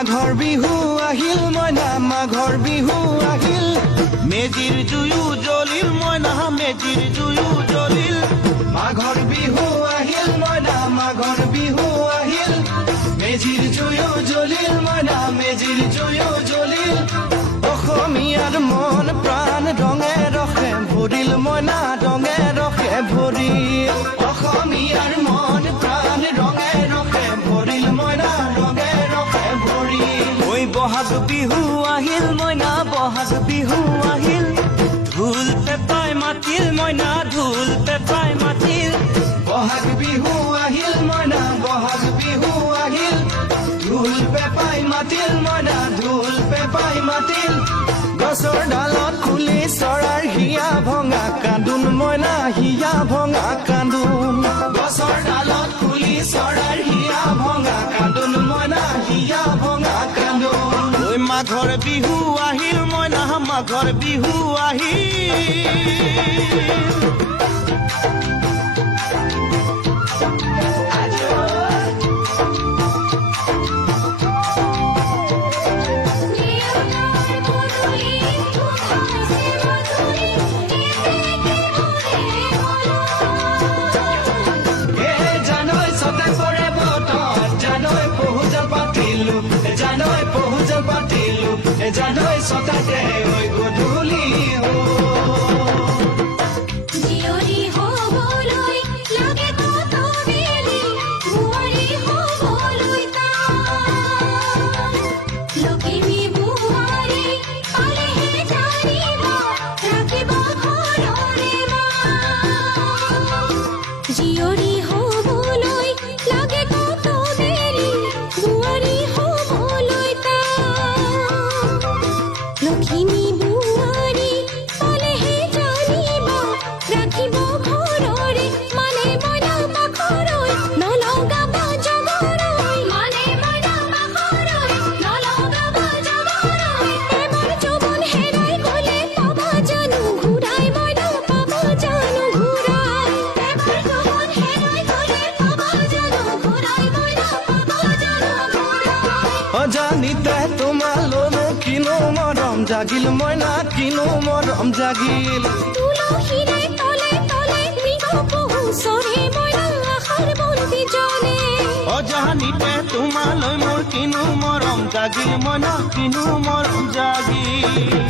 মাঘৰ বিহু আহিল মইনা মাঘৰ বিহু আহিল মেজিৰ জুয়ো জ্বলিল মইনা মেজিৰ জুয়ো জ্বলিল মাঘৰ বিহু আহিল মইনা মাঘৰ বিহু আহিল মেজিৰ জুয়ো জ্বলিল মইনা মেজিৰ জুয়ো জ্বলিল অসমীয়াৰ মন প্ৰাণ ৰঙে ৰখে ভৰিল মইনা ৰঙে ৰখে ভৰিল অসমীয়াৰ মন প্ৰাণ ৰঙে ৰখে ভৰিল মইনা ৰঙে ৰখে ভৰিল ঐ বহাগ বিহু আহিল মইনা বহাগ বিহু আহিল ঢোল পেপাই মাতিল মইনা ঢোল পেপাই মাতিল বহাগ বিহু আহিল মইনা বহাগ বিহু আহিল ঢোল পেপাই মাতিল মইনা ঢোল পেপাই মাতিল গছৰ ডালত খুলি চৰাৰ হিয়া ভঙা কান্দোন মইনা হিয়া ভঙা কান্দোন গছৰ ডালত খুলি চৰাৰ হিয়া ভঙা কান্দোন মইনা হিয়া ভঙা কান্দোন ঐ মাঘৰ বিহু আহিল মইনা মাঘৰ বিহু আহিল জানৈ সতাতে ঐ গধূলি জিয়ৰী হ'বলৈ লাগে কত বেলি বুঢ়ী হ'বলৈ লখিমী বুঢ়ী পালেহে জানিব ৰাখিব ঘৰৰে মা জিয়ৰী হ'বলৈ লাগে কত বেলি বুঢ়ী হ'বলৈ লখিমী বুঢ়ী পালেহে জানিব ৰাখিব ঘৰৰে মানে মইনা পাখৰৈ নলগাব জগৰৈ মানে মইনা পাখৰৈ নলগাব জগৰৈ এবাৰ যৌৱন হেৰাই গ'লে পাবা জানো ঘূৰাই মইনা পাবা জানো ঘূৰাই এবাৰ যৌৱন হেৰাই গ'লে পাবা জানো ঘূৰাই মইনা পাবা জানো ঘূৰাই অজানিতে তোমালৈ কিনো মৰম জাগিল মইনা কিনো মৰম জাগিল তুলসীৰে তলে তলে মৃগ পহু চৰে মইনা আশাৰ বন্তি জ্বলে অজানিতে তোমালৈ মোৰ কিনো মৰম জাগিল মইনা কিনো মৰম জাগিল